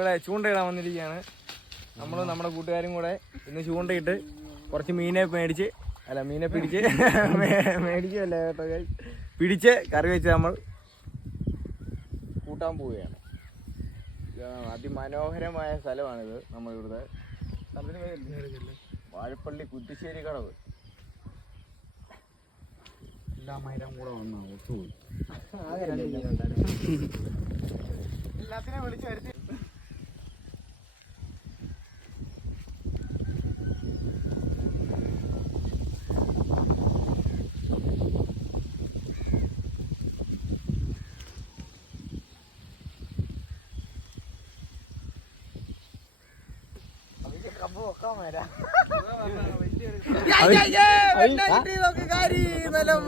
ഇവിടെ ചൂണ്ടയിടാൻ വന്നിരിക്കുകയാണ്. നമ്മളും നമ്മുടെ കൂട്ടുകാരും കൂടെ ഇന്ന് ചൂണ്ടയിട്ട് കുറച്ച് മീനെ പിടിച്ച് മേടിക്കല്ല കേട്ടോ, പിടിച്ച് കറി വെച്ച് നമ്മൾ കൂട്ടാൻ പോവുകയാണ്. അതിമനോഹരമായ സ്ഥലമാണിത്. നമ്മളിവിടുത്തെ വാഴപ്പള്ളി കുറ്റിശ്ശേരി കടവ്. എല്ലാമരം കൂടെ വന്നാ ഒത്തുപോയി. എല്ലാത്തിനെയും വിളിച്ചു വരുത്തി.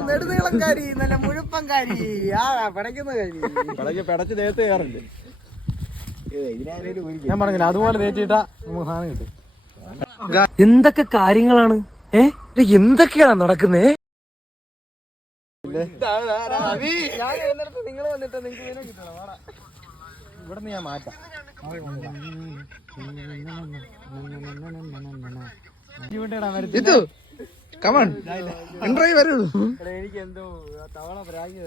നെടുനീളംകാരി നല്ല മുഴുപ്പംകാരി പിടച്ച് നേരത്തെ കയറില്ല. ഞാൻ പറഞ്ഞില്ല, അതുപോലെ തേച്ചിട്ടാ നമുക്ക് സാധനം കിട്ടും. എന്തൊക്കെ കാര്യങ്ങളാണ് എന്തൊക്കെയാണ് നടക്കുന്നേ? നിങ്ങൾ വന്നിട്ട് നിങ്ങൾക്ക് കിട്ടണം. ഇവിടുന്ന് ഞാൻ മാറ്റാം. എനിക്ക് എന്തോ തവള പ്രാഗി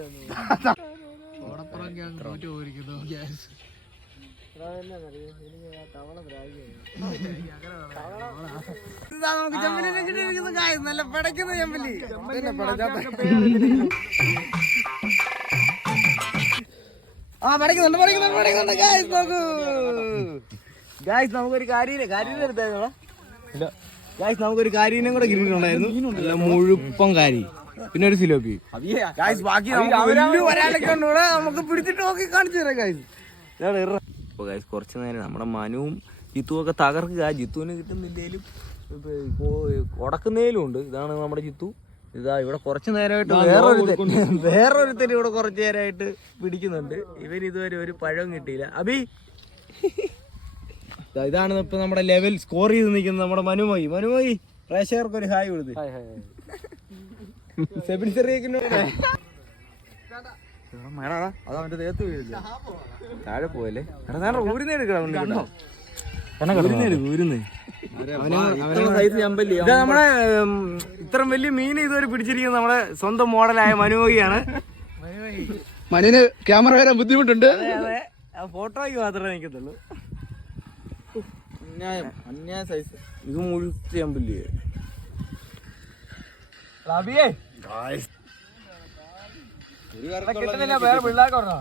നല്ല പിടയ്ക്കുന്ന ചെമ്പലി. പഠിക്കുന്നുണ്ട് ഗായ്സ്. നോക്കൂ ഗായ്സ്, നമുക്കൊരു കാര്യം എടുത്തായിരുന്നോ? ഇല്ല ഗായ്സ്, നമുക്കൊരു കാരീനെ കൂടെ കിട്ടിയിട്ടുണ്ടായിരുന്നു. മുഴുപ്പം കാരി, പിന്നെ ഒരു സിലോപ്പി. ബാക്കി ഒരാളൊക്കെ ഉണ്ടൂടെ, നമുക്ക് പിടിച്ചിട്ട് നോക്കി കാണിച്ചു തരാം ഗായ്സ്. അപ്പൊ ഗായ്സ്, കുറച്ചു നേരം നമ്മുടെ മനുവും ജിത്തുവും ഒക്കെ തകർക്കുക. ജിത്തുവിന് കിട്ടുന്നില്ലേലും ഉടക്കുന്നതിലും ഉണ്ട്. ഇതാണ് നമ്മുടെ ജിത്തു. ഇതാ ഇവിടെ കുറച്ചു നേരമായിട്ട് വേറൊരുത്തര് ഇവിടെ കുറച്ചു നേരമായിട്ട് പിടിക്കുന്നുണ്ട്. ഇവന് ഇതുവരെ ഒരു പഴവും കിട്ടിയില്ല. അബി, ഇതാണ് ഇപ്പൊ നമ്മുടെ ലെവൽ സ്കോർ ചെയ്ത് നിൽക്കുന്നത് നമ്മുടെ മനുമോയി. പ്രേക്ഷകർക്ക് ഒരു ഹായ് കൊടുത്ത്. അതവന്റെ ദേഹത്ത് വീഴില്ല, താഴെ പോയല്ലേ. ഊരുന്നേ എടുക്കണം. നമ്മളെ ഇത്രയും വലിയ മീൻ ഇതുവരെ പിടിച്ചിരിക്കുന്നത് നമ്മുടെ സ്വന്തം മോഡലായ മനുമോയിയാണ്. മനുവിന് ക്യാമറ വരാൻ ബുദ്ധിമുട്ടുണ്ട്. അതെ, ഫോട്ടോയ്ക്ക് മാത്രമേ നിൽക്കത്തുള്ളൂ. അന്യായ സൈസ്. ഇത് മുഴുത്ത ചെമ്പല്ലി. വേറെ പിള്ളേർക്ക് പറഞ്ഞോ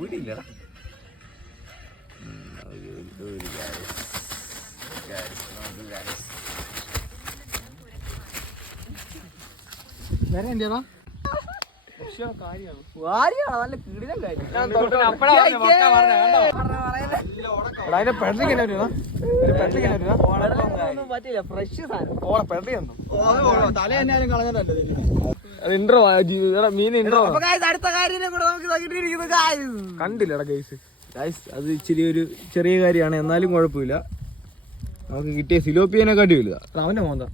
ൂടില്ല. വേറെ എന്തിയാ നല്ല കിടിലം കാര്യം. പറ്റില്ല, ഫ്രഷ് സാധനം. ഇൻട്രോ മീൻ ഇൻട്രോ. അടുത്ത കാര്യം കൂടെ നമുക്ക് കണ്ടില്ലടാ ഗൈസ്. അത് ഇച്ചിരി ഒരു ചെറിയ കാര്യമാണ്, എന്നാലും കുഴപ്പമില്ല. നമുക്ക് കിട്ടിയ സിലോപ്പിയനെ കാട്ടി വലുതാ. അവന്റെ മോന്താ.